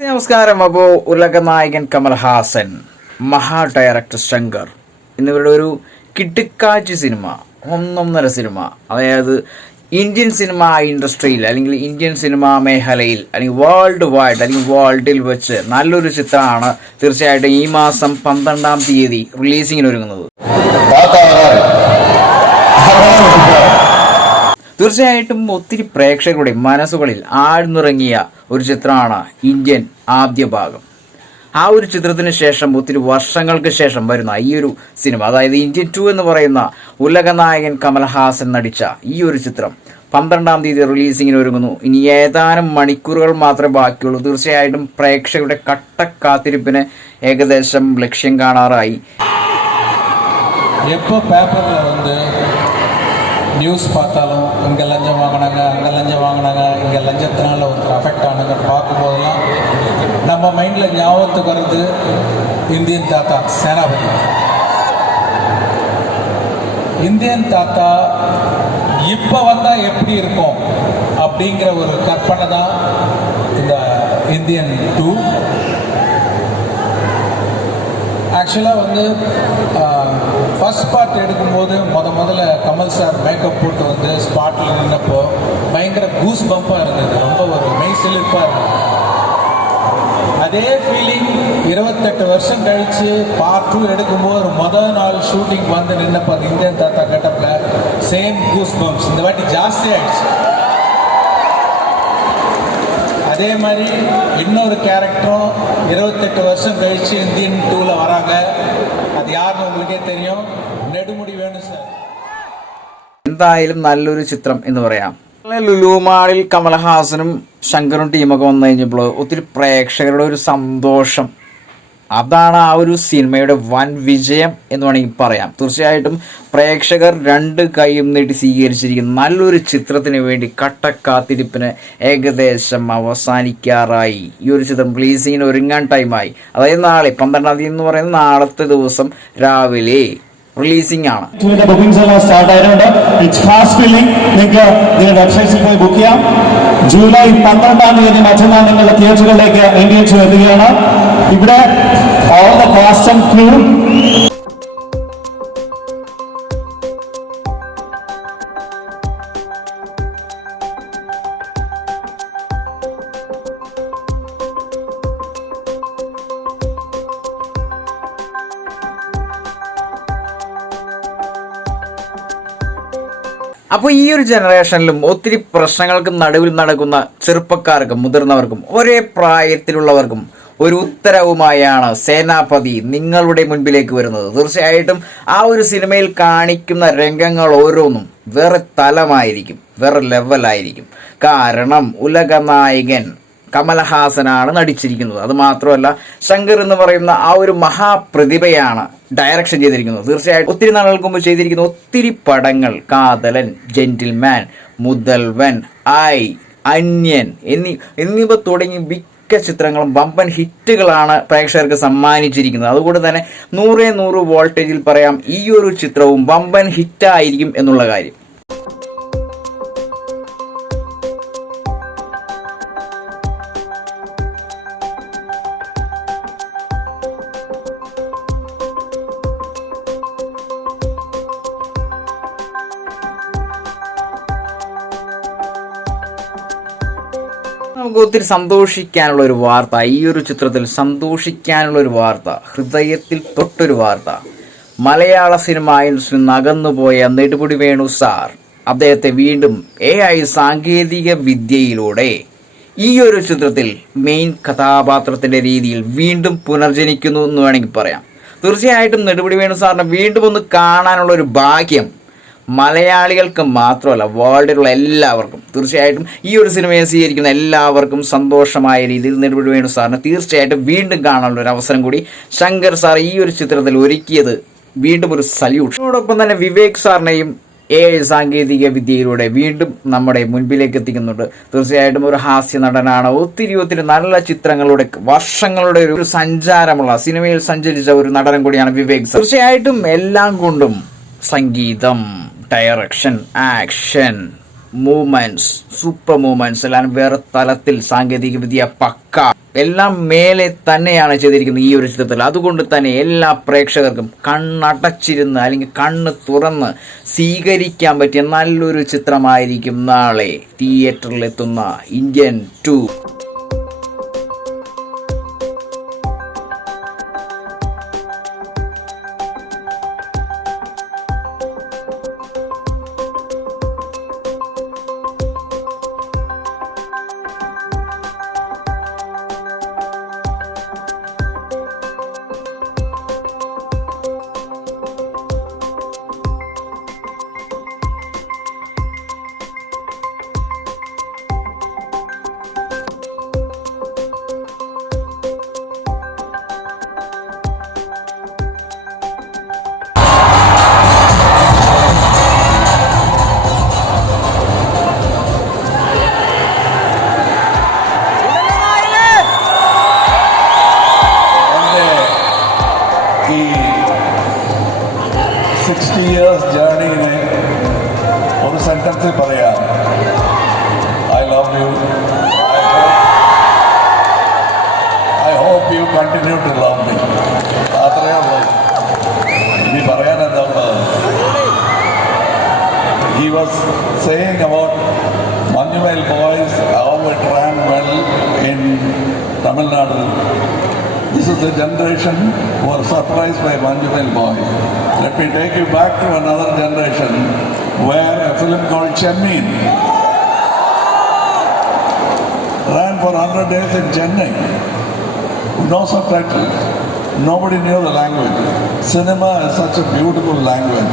നമസ്കാരം. അപ്പോൾ ഉലകനായകൻ കമൽഹാസൻ, മഹാ ഡയറക്ടർ ശങ്കർ എന്നിവരുടെ ഒരു കിടുക്കാച്ചി സിനിമ, ഒന്നൊന്നര സിനിമ, അതായത് ഇന്ത്യൻ സിനിമ ഇൻഡസ്ട്രിയിൽ അല്ലെങ്കിൽ ഇന്ത്യൻ സിനിമാ മേഖലയിൽ അല്ലെങ്കിൽ വേൾഡ് വൈഡ് അല്ലെങ്കിൽ വേൾഡിൽ വെച്ച് നല്ലൊരു ചിത്രമാണ് തീർച്ചയായിട്ടും ഈ മാസം 12-ാം തീയതി റിലീസിങ്ങിന് ഒരുങ്ങുന്നത്. തീർച്ചയായിട്ടും ഒത്തിരി പ്രേക്ഷകരുടെ മനസ്സുകളിൽ ആഴ്ന്നിറങ്ങിയ ഒരു ചിത്രമാണ് ഇന്ത്യൻ ആദ്യ ഭാഗം. ആ ഒരു ചിത്രത്തിന് ശേഷം ഒത്തിരി വർഷങ്ങൾക്ക് ശേഷം വരുന്ന ഈ ഒരു സിനിമ, അതായത് ഇന്ത്യൻ 2 എന്ന് പറയുന്ന ഉലകനായകൻ കമൽഹാസൻ നടിച്ച ഈ ഒരു ചിത്രം 12-ാം തീയതി റിലീസിങ്ങിന് ഒരുങ്ങുന്നു. ഇനി ഏതാനും മണിക്കൂറുകൾ മാത്രമേ ബാക്കിയുള്ളൂ. തീർച്ചയായിട്ടും പ്രേക്ഷകരുടെ കട്ടക്കാത്തിരിപ്പിന് ഏകദേശം ലക്ഷ്യം കാണാറായി. நியூஸ் பார்த்தாலும் இங்கே லஞ்சம் வாங்கினாங்க, அங்கே லஞ்சம் வாங்கினாங்க, இங்கே லஞ்சத்தினால ஒருத்தர் அஃபெக்ட் ஆனாங்க பார்க்கும்போதெல்லாம் நம்ம மைண்டில் ஞாபகத்துக்கு வர்றது இந்தியன் தாத்தா சேனாபதி. இந்தியன் தாத்தா இப்போ வந்தால் எப்படி இருக்கும் அப்படிங்கிற ஒரு கற்பனை தான் இந்த இந்தியன் 2. ஆக்சுவலாக ஃபஸ்ட் பார்ட் எடுக்கும்போது முதல்ல கமல் சார் மேக்கப் போட்டு ஸ்பாட்டில் நின்னப்போ பயங்கர கூஸ் பம்பாக இருந்தது, ரொம்ப ஒரு மெய் சிலிர்ப்பாக இருந்தது. அதே ஃபீலிங் 28 வருஷம் கழித்து பார்ட் 2 எடுக்கும்போது முதல் நாள் ஷூட்டிங் நின்னப்போ அந்த இந்தியன் தாத்தா கட்டப்பில் சேம் கூஸ் பம்ப்ஸ் இந்த வாட்டி ஜாஸ்தி ஆயிடுச்சு. அதே மாதிரி இன்னொரு கேரக்டரும் 28 வருஷம் கழிச்சு இந்தியன் 2ல வராங்க. அது யாருன்னு உங்களுக்கே தெரியும், നെടുമുടി വേണു സാർ. എന്തായാലും നല്ലൊരു ചിത്രം എന്ന് പറയാം. ലുലു മാളിൽ കമൽഹാസനും ശങ്കറും ടീമൊക്കെ വന്നു കഴിഞ്ഞപ്പോൾ ഒത്തിരി പ്രേക്ഷകരുടെ ഒരു സന്തോഷം, അതാണ് ആ ഒരു സിനിമയുടെ വൻ വിജയം എന്ന് വേണമെങ്കിൽ പറയാം. തീർച്ചയായിട്ടും പ്രേക്ഷകർ 2 കൈയും നീട്ടി സ്വീകരിച്ചിരിക്കുന്ന നല്ലൊരു ചിത്രത്തിന് വേണ്ടി കട്ടക്കാത്തിരിപ്പിന് ഏകദേശം അവസാനിക്കാറായി. ഈ ഒരു ചിത്രം റിലീസിങ്ങിന് ഒരുങ്ങാൻ ടൈമായി. അതായത് നാളെ 12-ാം തീയതി എന്ന് പറയുന്നത് നാളത്തെ ദിവസം രാവിലെ റിലീസിംഗ് ആണ്. ജൂലൈ 12-ാം തീയതി മറ്റന്നാൾ നിങ്ങളുടെ തിയേറ്ററുകളിലേക്ക് ഇന്ത്യൻ എത്തുകയാണ്. ഇവിടെ all the cast and crew അപ്പോൾ ഈ ഒരു ജനറേഷനിലും ഒത്തിരി പ്രശ്നങ്ങൾക്കും നടുവിൽ നടക്കുന്ന ചെറുപ്പക്കാർക്കും മുതിർന്നവർക്കും ഒരേ പ്രായത്തിലുള്ളവർക്കും ഒരു ഉത്തരവുമായാണ് സേനാപതി നിങ്ങളുടെ മുൻപിലേക്ക് വരുന്നത്. തീർച്ചയായിട്ടും ആ ഒരു സിനിമയിൽ കാണിക്കുന്ന രംഗങ്ങൾ ഓരോന്നും വേറെ തലമായിരിക്കും, വേറെ ലെവലായിരിക്കും. കാരണം ഉലകനായകൻ കമൽഹാസനാണ് നടിച്ചിരിക്കുന്നത്. അത് മാത്രമല്ല, ശങ്കർ എന്ന് പറയുന്ന ആ ഒരു മഹാപ്രതിഭയാണ് ഡയറക്ഷൻ ചെയ്തിരിക്കുന്നത്. തീർച്ചയായിട്ടും ഒത്തിരി നാളുകൾക്ക് മുമ്പ് ചെയ്തിരിക്കുന്ന ഒത്തിരി പടങ്ങൾ, കാതലൻ, ജെന്റിൽമാൻ, മുതൽവൻ, അന്യൻ എന്നിവ തുടങ്ങി മിക്ക ചിത്രങ്ങളും വമ്പൻ ഹിറ്റുകളാണ് പ്രേക്ഷകർക്ക് സമ്മാനിച്ചിരിക്കുന്നത്. അതുകൊണ്ട് തന്നെ 100 വോൾട്ടേജിൽ പറയാം, ഈ ഒരു ചിത്രവും വമ്പൻ ഹിറ്റായിരിക്കും എന്നുള്ള കാര്യം. നമുക്ക് ഒത്തിരി സന്തോഷിക്കാനുള്ള ഒരു വാർത്ത, ഈ ഒരു ചിത്രത്തിൽ സന്തോഷിക്കാനുള്ള ഒരു വാർത്ത, ഹൃദയത്തിൽ തൊട്ടൊരു വാർത്ത. മലയാള സിനിമ ഇൻഡസ്ട്രി നകന്നുപോയ നെടുമുടി വേണു സാർ അദ്ദേഹത്തെ വീണ്ടും AI സാങ്കേതിക വിദ്യയിലൂടെ ഈ ഒരു ചിത്രത്തിൽ മെയിൻ കഥാപാത്രത്തിന്റെ രീതിയിൽ വീണ്ടും പുനർജനിക്കുന്നു എന്ന് വേണമെങ്കിൽ പറയാം. തീർച്ചയായിട്ടും നെടുമുടി വേണു സാറിനെ വീണ്ടും ഒന്ന് കാണാനുള്ള ഒരു ഭാഗ്യം മലയാളികൾക്ക് മാത്രമല്ല, വേൾഡിലുള്ള എല്ലാവർക്കും, തീർച്ചയായിട്ടും ഈ ഒരു സിനിമയെ സ്വീകരിക്കുന്ന എല്ലാവർക്കും സന്തോഷമായ രീതിയിൽ നെടുമുടി വേണു സാറിന് തീർച്ചയായിട്ടും വീണ്ടും കാണാനുള്ള ഒരു അവസരം കൂടി ശങ്കർ സാർ ഈ ഒരു ചിത്രത്തിൽ ഒരുക്കിയത് വീണ്ടും ഒരു സല്യൂട്ട്. അതോടൊപ്പം തന്നെ വിവേക് സാറിനെയും AI സാങ്കേതിക വിദ്യയിലൂടെ വീണ്ടും നമ്മുടെ മുൻപിലേക്ക് എത്തിക്കുന്നുണ്ട്. തീർച്ചയായിട്ടും ഒരു ഹാസ്യ നടനാണ്. ഒത്തിരി നല്ല ചിത്രങ്ങളുടെ വർഷങ്ങളുടെ ഒരു സഞ്ചാരമുള്ള സിനിമയിൽ സഞ്ചരിച്ച ഒരു നടൻ കൂടിയാണ് വിവേക് സാർ. തീർച്ചയായിട്ടും എല്ലാം കൊണ്ടും സംഗീതം, direction, action, movements, super movements എല്ലാം വേറെ തലത്തിൽ, സാങ്കേതിക വിദ്യ പക്ക, എല്ലാം മേലെ തന്നെയാണ് ചെയ്തിരിക്കുന്നത് ഈ ഒരു ചിത്രത്തിൽ. അതുകൊണ്ട് തന്നെ എല്ലാ പ്രേക്ഷകർക്കും കണ്ണടച്ചിരുന്ന് അല്ലെങ്കിൽ കണ്ണ് തുറന്ന് സ്വീകരിക്കാൻ പറ്റിയ നല്ലൊരു ചിത്രമായിരിക്കും നാളെ തിയേറ്ററിലെത്തുന്ന ഇന്ത്യൻ 2. ഈ 60 years ജേർണിയിലെ ഒരു സെന്റൻസിൽ പറയാം, I love you, I hope you continue to love me. അത്രയേ ഉള്ളൂ. ഇനി പറയാൻ എന്താ ഉള്ളത്? He was saying about Manjumail boys, how it ran well in Tamil Nadu. This is the generation who are surprised by Manjumail boys. Let me take you back to another generation where a film called Chennai ran for 100 days in Chennai. No subtitles. Nobody knew the language. Cinema is such a beautiful language.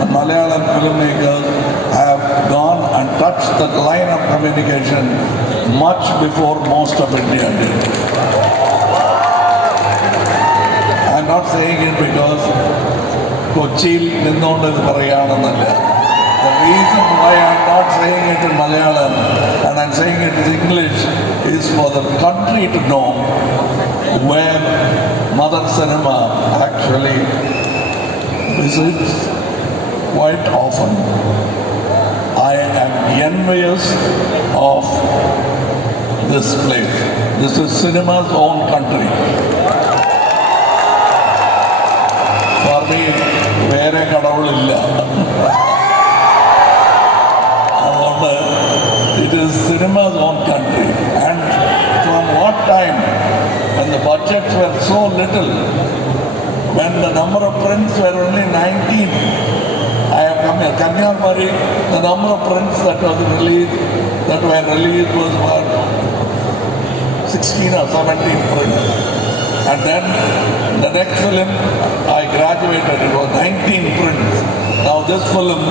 And Malayalam filmmakers have gone and touched the line of communication much before most of India did. I'm not saying it because Kochil നിന്നുകൊണ്ട് ഇത് പറയാണെന്നല്ല. The reason why I'm not saying it in Malayalam and I'm saying it in English is for the country to know where Mother Cinema actually visits quite often. I am envious of this place. This is cinema's own country. For me, വേറെ കടവുകളില്ല. അതുകൊണ്ട് it is cinema's own country. And from what time, when the budgets were so little, when the number of prints were only 19, I have come here, Kanyakumari, the number of prints that were released was about 16 or 17 prints. And then the next film I graduated, it was 19 prints. Now this film